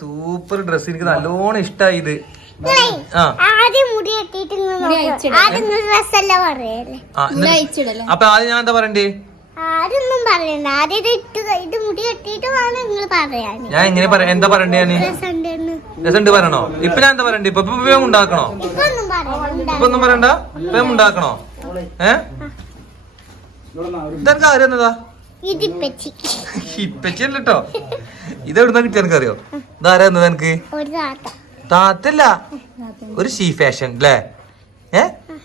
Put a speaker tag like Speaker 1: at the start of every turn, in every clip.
Speaker 1: Super dress എനിക്ക് നല്ലോണം ഇഷ്ടായി ഇത്. അപ്പൊ ആദ്യം ഞാൻ എന്താ പറയണ്ടേ?
Speaker 2: ആരൊന്നും പറയണ്ട. ആദ്യം ഇത് മുടി കെട്ടിയിട്ട് വേണം നിങ്ങൾ
Speaker 1: ഞാൻ എങ്ങനെ പറയാ എന്താ പറയണ്ടേ
Speaker 2: ഞാൻ
Speaker 1: രസമുണ്ട് പറയണോ? ഇപ്പൊ ഞാൻ എന്താ പറയണ്ടേ? ഇപ്പൊ ഇപ്പൊ ഉണ്ടാക്കണോ?
Speaker 2: ഇപ്പൊ ഒന്നും പറയണ്ട.
Speaker 1: ഇപ്പൊ ഒന്നും പറയണ്ട? വേഗം ഉണ്ടാക്കണോ? ഏ? ഇതെനിക്ക് ആരും എന്നതാ?
Speaker 2: ഇതിപ്പച്ചി.
Speaker 1: ഇപ്പച്ചല്ല കേട്ടോ ഇതെവിടുന്ന കിട്ടിയ എനിക്കറിയോ? ഇതാരാ എന്നത് എനിക്ക് താത്തല്ല. ഒരു ഷീ ഫാഷൻ അല്ലേ ഏ?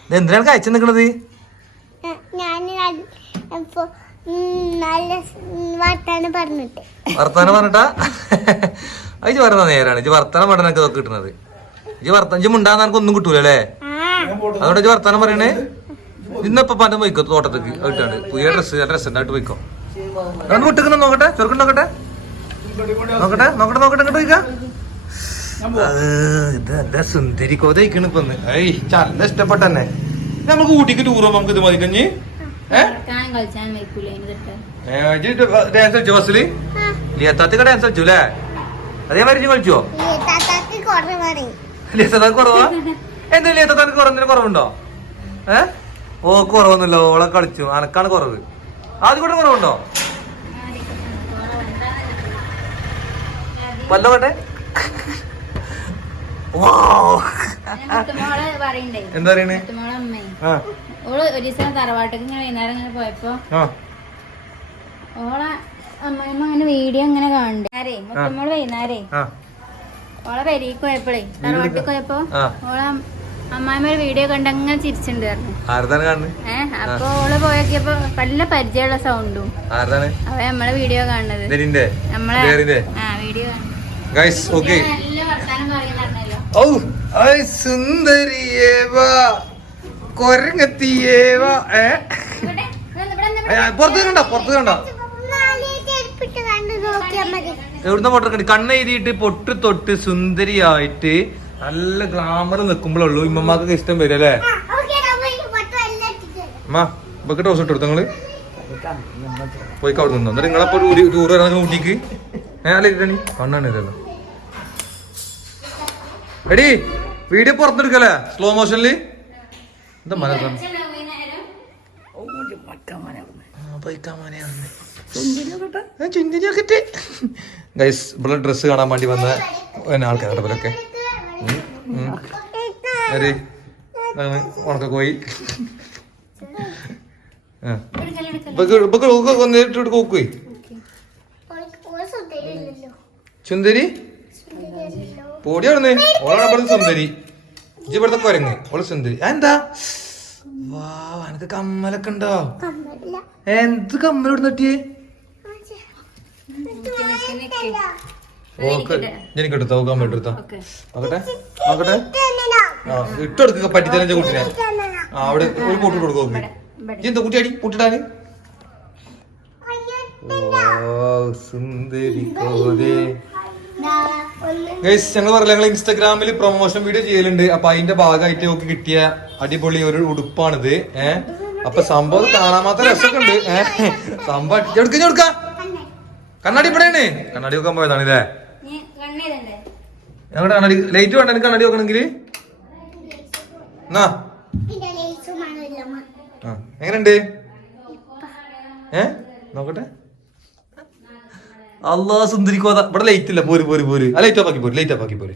Speaker 1: ഇത് എന്തിനാണ് കഴിച്ചു നിക്കണത്?
Speaker 2: വർത്താനം പറഞ്ഞിട്ട്.
Speaker 1: ഇജ്ജ് പറഞ്ഞ നേരാണ്. ഇജ്ജ് വർത്താനം പറഞ്ഞ എനിക്ക് ഇതൊക്കെ കിട്ടുന്നത് ഇജ്ജ് വർത്താനം ഇജ്ജ് മുണ്ടാന്ന് എനിക്ക് ഒന്നും കിട്ടൂല അല്ലേ അതുകൊണ്ട് ഇജ്ജ് വർത്താനം പറയണേ. ഇന്നപ്പോ പണ്ട് പോയിക്കോ തോട്ടത്തേക്ക് ഇട്ടാണ്ട് പുതിയ ഡ്രസ്സ് ഡ്രസ് ഉണ്ടായിട്ട് പോയിക്കോ. രണ്ട് വിട്ടിക്കുന്ന നോക്കട്ടെ ചെറുക്കൻ നോക്കട്ടെ. നോക്കട്ടെ നോക്കട്ടെ നോക്കട്ടെ ഇങ്ങോട്ട് സുന്ദരി കോതയിക്കണ് ഇപ്പൊ ഏയ് ചല്ല ഇഷ്ടപ്പെട്ട തന്നെ നമുക്ക് ഊട്ടിക്ക് ടൂർ പോകുമ്പോ നമുക്ക് ഇത് മതി കഞ്ഞി. ഏ?
Speaker 3: ഞാൻ കളിച്ചാൻ വയ്ക്കൂല അതിന് തൊട്ട്
Speaker 1: ഡാൻസ് കളിച്ചോ ബസ്സിൽ
Speaker 2: ആ.
Speaker 1: ലിയത്താത്തിക്ക് ഡാൻസ് കളിച്ചു അല്ലേ? അതേമാതിരി ഇജ്ജ് കളിച്ചോ?
Speaker 2: ഈ താത്താക്ക് കുറവാണ്
Speaker 1: ലിയത്താത്താക്ക് കുറവാ? എന്താ ലിയത്താത്താക്ക് കുറഞ്ഞതിന് കുറവുണ്ടോ? ഏ? ഓ കുറവൊന്നുമില്ല ഓളെ കളിച്ചു. അനക്കാണ് കുറവ്. ആദ്യം കൂടെ കുറവുണ്ടോ?
Speaker 3: പറയണ്ടേ.
Speaker 1: എന്താ പറയണേ?
Speaker 3: ഓൾ ഒരു ദിവസം തറവാട്ടിക്ക് ഇങ്ങനെ വൈകുന്നേരം ഇങ്ങനെ പോയപ്പോ ഓളെ അമ്മയമ്മ അങ്ങനെ വീഡിയോ ഇങ്ങനെ കാണണ്ടേ. മുത്തമ്മോൾ വൈകുന്നേരേ. ഓളെ പെരീക്ക് പോയപ്പോഴേ തറവാട്ടിക്ക് പോയപ്പോ ഓളെ അമ്മായിമ്മ വീഡിയോ കണ്ട് അങ്ങനെ
Speaker 1: ചിരിച്ചിട്ടുണ്ടായിരുന്നു കാണുന്നത്
Speaker 3: ഏഹ് അപ്പൊ ഓൾ പോയപ്പോ നല്ല പരിചയമുള്ള സൗണ്ടും അപ്പൊ നമ്മളെ വീഡിയോ കാണുന്നത്. നമ്മളെ വീഡിയോ വീഡിയോ
Speaker 1: ഗൈസ് ഓക്കെ ഔ ഐ സുന്ദരിയേവാ കൊരങ്ങത്തിയേവാ ഏ? പുറത്ത് കണ്ട പുറത്ത് കണ്ട? എവിടുന്ന ഫോട്ടോ കണ്ടി കണ്ണെഴുതിയിട്ട് പൊട്ട് തൊട്ട് സുന്ദരിയായിട്ട് നല്ല ഗ്ലാമർ നിൽക്കുമ്പോഴുള്ളൂ ഇമ്മമാക്കൊക്കെ ഇഷ്ടം വരും അല്ലേ? അമ്മ ഇപ്പൊക്കെ ടോസ് ഇട്ടു കൊടുത്ത നിങ്ങൾ? പോയി അവിടെ നിന്നോ എന്നിട്ട് നിങ്ങളപ്പോ ടൂർ വരാൻ ഊട്ടിക്ക് ഏ അല്ല ഇരണി കണ്ണാണ് ഇതല്ലോ എടി വീഡിയോ പുറത്തെടുക്കല്ലേ? സ്ലോ മോഷനിൽ എന്താ മനസ്സിലാണ് ഗൈസ് ഇവിടെ ഡ്രസ്സ് കാണാൻ വേണ്ടി വന്ന ആൾക്കാരുടെ പോലൊക്കെ ആര് ഉണക്കക്കോയി ആ. ഇപ്പൊക്ക് ഇപ്പൊക്ക് സുന്ദരി. പൊടി അവിടുന്ന്. ഓളാണ് ഇവിടുത്തെ സുന്ദരി. ഇജ്ജ് ഇവിടുത്തെ കുരങ്ങ്. ഓൾ സുന്ദരി. ആ, എന്താ? വാ അനക്ക് കമ്മലൊക്കെ ഉണ്ടോ. എന്ത് കമ്മൽ ഇവിടെ നട്ടിയേ. ഓക്ക് എനിക്ക് എടുത്തോ കമ്മൽ എടുത്തോ.
Speaker 3: ഓക്കെ.
Speaker 1: നോക്കട്ടെ നോക്കട്ടെ.
Speaker 2: ഇതെന്നതാ?
Speaker 1: ആ ഇട്ടെടുക്ക പറ്റിത്തന്നെ കുട്ടിനെ.
Speaker 2: ഇതെന്നതാ?
Speaker 1: ആ അവിടെ ഒരു കൂട്ടി കൊടുക്കും ഓക്ക് ഇജ്ജ് എന്താ കുട്ടിയാടി? കൂട്ടിട്ടാന്?
Speaker 2: അയ്യോ,
Speaker 1: സുന്ദരി കോതേ.
Speaker 2: ദാ, ഒന്ന്
Speaker 1: ഗൈസ് ഞങ്ങൾ പറഞ്ഞ ഞങ്ങൾ ഇൻസ്റ്റാഗ്രാമിൽ പ്രൊമോഷൻ വീഡിയോ ചെയ്യലുണ്ട്. അപ്പൊ അതിന്റെ ഭാഗമായിട്ട് നമുക്ക് കിട്ടിയ അടിപൊളി ഒരു ഉടുപ്പാണിത്. ഏഹ് അപ്പൊ സംഭവം കാണാൻ മാത്രം രസമൊക്കെ ഉണ്ട് ഏഹ് സംഭവം കണ്ണാടി ഇവിടെയാണ്. കണ്ണാടി വെക്കാൻ പോയതാണ് ഇല്ലേ ഞങ്ങളുടെ കണ്ണാടി ലൈറ്റ് വേണ്ട എനിക്ക് കണ്ണാടി വെക്കണമെങ്കിൽ എന്നാ? എങ്ങനെയുണ്ട്? ഏ? നോക്കട്ടെ. അല്ലാ സുന്ദരിക്കോ ഇവിടെ ലൈറ്റ് ഇല്ല. പോര് പോര് പോര്. ആ ലൈറ്റ് ഓഫാക്കി പോര് ലൈറ്റ് ബാക്കി ആക്കി പോര്.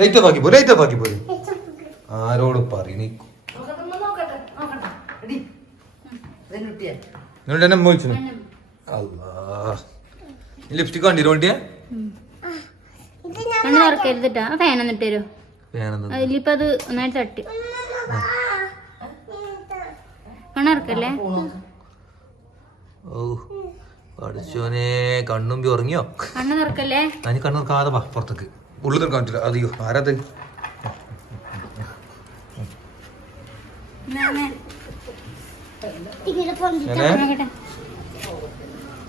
Speaker 1: ലൈറ്റ് ഓഫാക്കി പോര് ലൈറ്റ് ഓഫാക്കി പോര്. ആരോട് പറയണി നിങ്ങളുടെ എന്നെ വിളിച്ചു. അല്ലാ ലിപ്സ്റ്റിക് വണ്ടിയാ
Speaker 3: കണ്ണ് തുറക്കരുതിട്ടാ. ഫാൻ എന്നിട്ട് അതിലിപ്പോ അത് ഒന്നായിട്ട് തട്ടി.
Speaker 1: ഓ. പഠിച്ചോനെ കണ്ണും ഉറങ്ങിയോ?
Speaker 3: കണ്ണു തുറക്കല്ലേ?
Speaker 1: അതിന് കണ്ണു നോക്കാതെ വാ പുറത്തേക്ക്. ഉള്ളു നിർക്കാൻ പറ്റില്ല അതെയോ ആരാത്?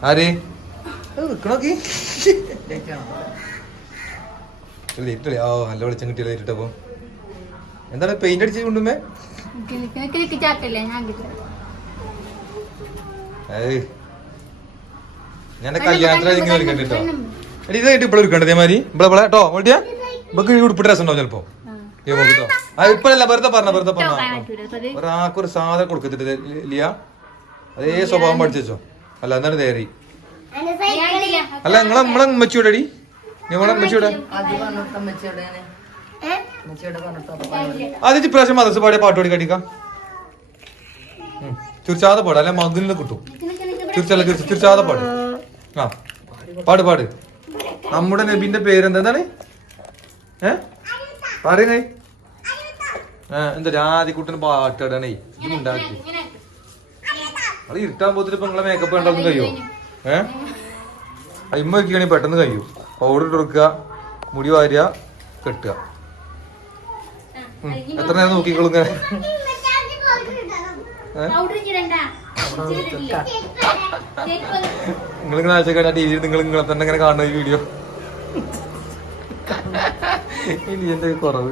Speaker 1: ആര്? നിക്കണോക്കി? നല്ല വെളിച്ചം കിട്ടിയ ലേറ്റ് എന്താണ് പെയിന്റ് അടിച്ച് കൊണ്ടുമേ ഏയ്. ഞാൻ എന്റെ കല്യാണത്തിന് ഇങ്ങനെ വിളിക്കണ്ട കേട്ടോ എടി ഇത് ഇതേമാതിരി? ഇവിടെ ഇവിടെ കേട്ടോ ഉണ്ടാവും ചിലപ്പോ. കേട്ടോ ആ ഇപ്പഴല്ല വെറുതെ പറഞ്ഞ വെറുതെ പറഞ്ഞ. ഒരാൾക്കൊരു സാധനം കൊടുക്കത്തിട്ട് ലിയ. അതേ സ്വഭാവം പഠിച്ചോ അല്ല എന്താണ്
Speaker 2: തേറി
Speaker 1: അല്ല നിങ്ങളെ നമ്മളെ ഉമ്മച്ചിയുടെ അടി നിങ്ങളെ ഉമ്മച്ചിയുടെ? അത് ഇപ്രാവശ്യം മദർസ് പാടിയ പാട്ട് പാടി കടിക്കാം തീർച്ചയാതെ പാട് അല്ലെ മകനിൽ കിട്ടും. തീർച്ചയല്ല തീർച്ച തീർച്ചയാതെ പാട്. ആ. പാട് പാട്. നമ്മുടെ നബിന്റെ പേരെന്താണ് ഏ? പറയുന്നേ ഏ എന്താ രാധിക്കുട്ടന് പാട്ടാടണേ ഇത് ഉണ്ടാക്കി. അത് ഇരുട്ടാൻ പോത്തിട്ട് ഇപ്പൊ നിങ്ങളെ മേക്കപ്പ് കണ്ടൊന്നും കഴിയോ? ഏ? അയിമ്മ വെക്കുകയാണെങ്കിൽ പെട്ടെന്ന് കഴിയൂ. പൗഡർ ഇട്ട് കൊടുക്കുക മുടി വാരുക കെട്ടുക. എത്ര നേരം നോക്കിക്കോളും ഇങ്ങനെ?
Speaker 2: മറ്റാർക്ക് കൊടുത്തിട്ടുണ്ടോ?
Speaker 1: നിങ്ങൾ ഇങ്ങനെ ആഴ്ച കഴിഞ്ഞാൽ ടി വിയിൽ നിങ്ങൾ നിങ്ങളെ തന്നെ ഇങ്ങനെ കാണുന്ന ഈ വീഡിയോ ഇനി എന്റെ കുറവ്?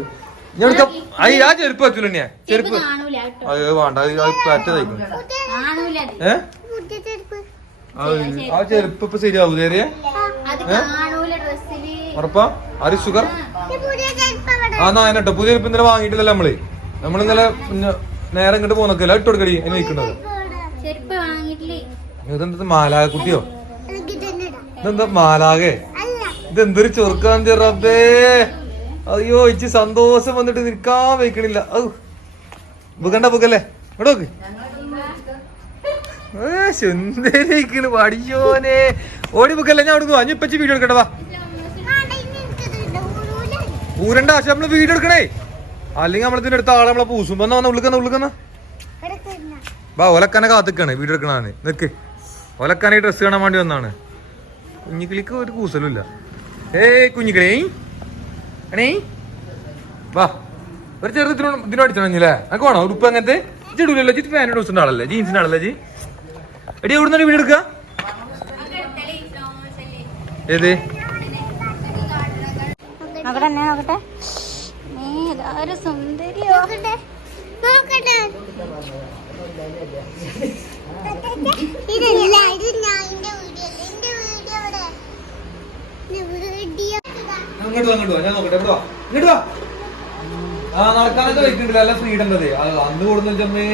Speaker 1: ഞാൻ എടുക്കാം അയ്യ ആ ചെരുപ്പ് വെച്ചില്ല ഞാൻ ചെരുപ്പ്.
Speaker 3: കാണൂല കേട്ടോ.
Speaker 1: അത് വേണ്ട. അത് അത് പറ്റ തയ്ക്കും
Speaker 3: കാണൂല അത്.
Speaker 1: ഏ?
Speaker 2: പുതിയ ചെരുപ്പ്.
Speaker 1: ആ ഇപ്പൊ ശരിയാവൂ ഉറപ്പാ? ഷുഗർ? ആ. കേട്ടോ പുതിയ ഇന്നലെ വാങ്ങിയിട്ടില്ലല്ലോ നമ്മൾ. നമ്മളിന്നലെ നേരെ ഇങ്ങോട്ട് പോന്നൊക്കെയല്ല? ഇട്ട് കൊടുക്കടി. അതിന് വയ്ക്കുന്നത്?
Speaker 3: ചെരുപ്പ് വാങ്ങിട്ടില്ലേ
Speaker 1: ഇതെന്താ. ഇതെന്താ മാലാകെ? ഇതെന്തൊരു ചൊറുക്കാൻ റബ്ബേ. അയ്യോ ഇച്ചി സന്തോഷം വന്നിട്ട് നിൽക്കാൻ വെക്കണില്ല ഔ. ബുക്കണ്ട ബുക്കല്ലേ ഇവിടെ നോക്ക് ഏ സുന്ദരിക്കണ് പഠിച്ചോനെ ഓടി ബുക്കല്ലേ ഞാൻ അവിടെ അഞ്ഞു ഇപ്പച്ചി വീഡിയോ എടുക്കട്ടെ വാ. ഊരണ്ട ആവശ്യം നമ്മൾ വീഡിയോ എടുക്കണേ. അല്ലെങ്കിൽ നമ്മളിതിന്റെ അടുത്ത ആളെ നമ്മളെ പൂസും വന്നാ? വന്ന ഉള്ളിക്കുന്ന ഉള്ളിക്കന്ന വാ ഒലക്കനെ കാത്തിക്കാണ് വീഡിയോ എടുക്കണാണ് നിക്ക്. ഒലക്കനെ ഡ്രസ്സ് കാണാൻ വേണ്ടി വന്നാണ്. കുഞ്ഞിക്കിളിക്ക് ഒരു കൂസലുമില്ല. ഏയ് കുഞ്ഞിക്കിളേ അണേ വാ. ഒരു ചെറുത് ഇതിനോട് ഇതിനോട് അടിച്ചോണെങ്കിലേ അനക്ക് വേണോ? ഉടുപ്പ് അങ്ങനത്തെ? ഇച്ചിടൂലല്ലോ ജിത്ത് ഫാന്റെ ഡ്രസ്സിന്റെ ആളല്ലേ? ജീൻസിന്റെ ആളല്ലേ ജി എടി എവിടെ വീട് എടുക്ക? എടുക്കുക ഏത്
Speaker 3: നോക്കട്ടെ. നോക്കട്ടെ സുന്ദരിയോ?
Speaker 2: നോക്കട്ടെ. നോക്കട്ടെ. ഇതല്ല, ഇത് ഞാൻ വീഡിയോ അല്ല. എന്റെ വീഡിയോ എവിടെ? എന്റെ വീഡിയോ
Speaker 1: അങ്ങോട്ട് അങ്ങോട്ട് വാ ഞാൻ നോക്കട്ടെ ഇങ്ങോട്ട് വാ ആ നടക്കാനൊക്കെ വെക്കുന്നുണ്ടല്ലോ നല്ല ഫ്രീഡം ഉള്ളത് അന്ന് ചെമ്മേ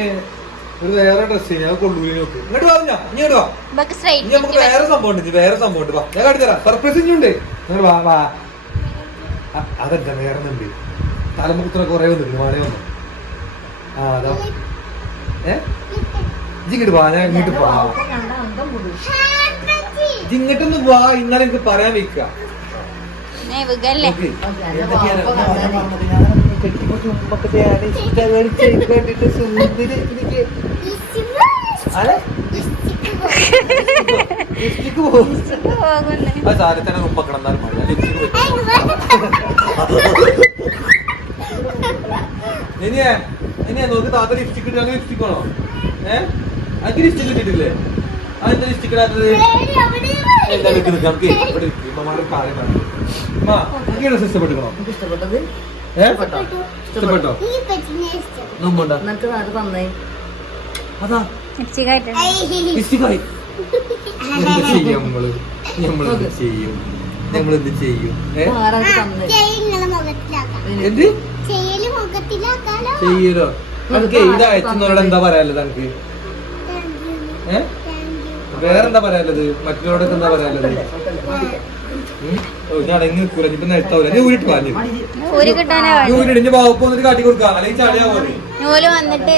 Speaker 1: ഒരു വേറെ ഡ്രസ് ഞാൻ കൊള്ളൂലി നോക്ക്. ഇങ്ങോട്ട് വാ ഞാൻ ഇങ്ങോട്ട് വാ.
Speaker 3: ഇവക്ക്
Speaker 1: ഇനി നമുക്ക് വേറെ സംഭവം ഉണ്ട് വേറെ സംഭവം ഉണ്ട്. വാ ഞാൻ കാട്ടിത്തരാം സർപ്രൈസ് വാ വാ. അതെന്താ വേറെ ഉണ്ട് തലമുഖത്തിന് കുറെ വന്നിട്ടുണ്ട് മഴ വന്നു. ആ അതാ. ഇങ്ങോട്ട് വാ ഞാൻ ഇങ്ങോട്ട് വാ ഇങ്ങോട്ടൊന്ന് വാ ഇന്നലെ എനിക്ക് പറയാൻ വെക്കുക എന്നാലും മതി. ലിപ്സ്റ്റിക് ഇനിയേ ഇനിയേ നോക്ക് താത്ത ലിപ്സ്റ്റിക് ഇട്ടാൽ ലിപ്സ്റ്റിക് വേണോ ഏ? എനിക്ക് ലിപ്സ്റ്റിക് ഇട്ടിട്ടില്ലേ അതെന്താ ലിപ്സ്റ്റിക് ഇടാത്തത്? എന്താ നിൽക്ക് നിൽക്ക് നമുക്ക് ഇവിടെ ഇമ്മമാരുടെ കാര്യം എനിക്ക് ഇഷ്ടപ്പെട്ടുക്കണോ ഏ? ഇഷ്ടപ്പെട്ടോ?
Speaker 2: ഈ പെറ്റിനെ ഇഷ്ടം.
Speaker 1: മുമ്പുണ്ടോ അതാ ചെയ്യും നമ്മൾ? നമ്മളെന്ത് ചെയ്യും? നമ്മളെന്ത് എന്ത്? ചെയ്യൽ? നമുക്ക് ഇത് അയച്ചുന്നവരോട് എന്താ പറയാനുള്ളത് എനിക്ക്
Speaker 2: Thank you.
Speaker 1: ഏ?
Speaker 2: Thank you.
Speaker 1: വേറെന്താ പറയാനുള്ളത്? മറ്റുള്ളവരോടൊക്കെ എന്താ പറയാനുള്ളത്? അടങ്ങി നിൽക്കൂല? ഇപ്പൊ നിർത്താവൂല നീ ഊരിട്ട് പറഞ്ഞു
Speaker 3: ഊര് കിട്ടാനാ
Speaker 1: നീ ഊരിട്ട് ഇനി വകുപ്പ് വന്നിട്ട് കാട്ടി കൊടുക്കാം അല്ലെങ്കിൽ
Speaker 3: നൂൽ വന്നിട്ട്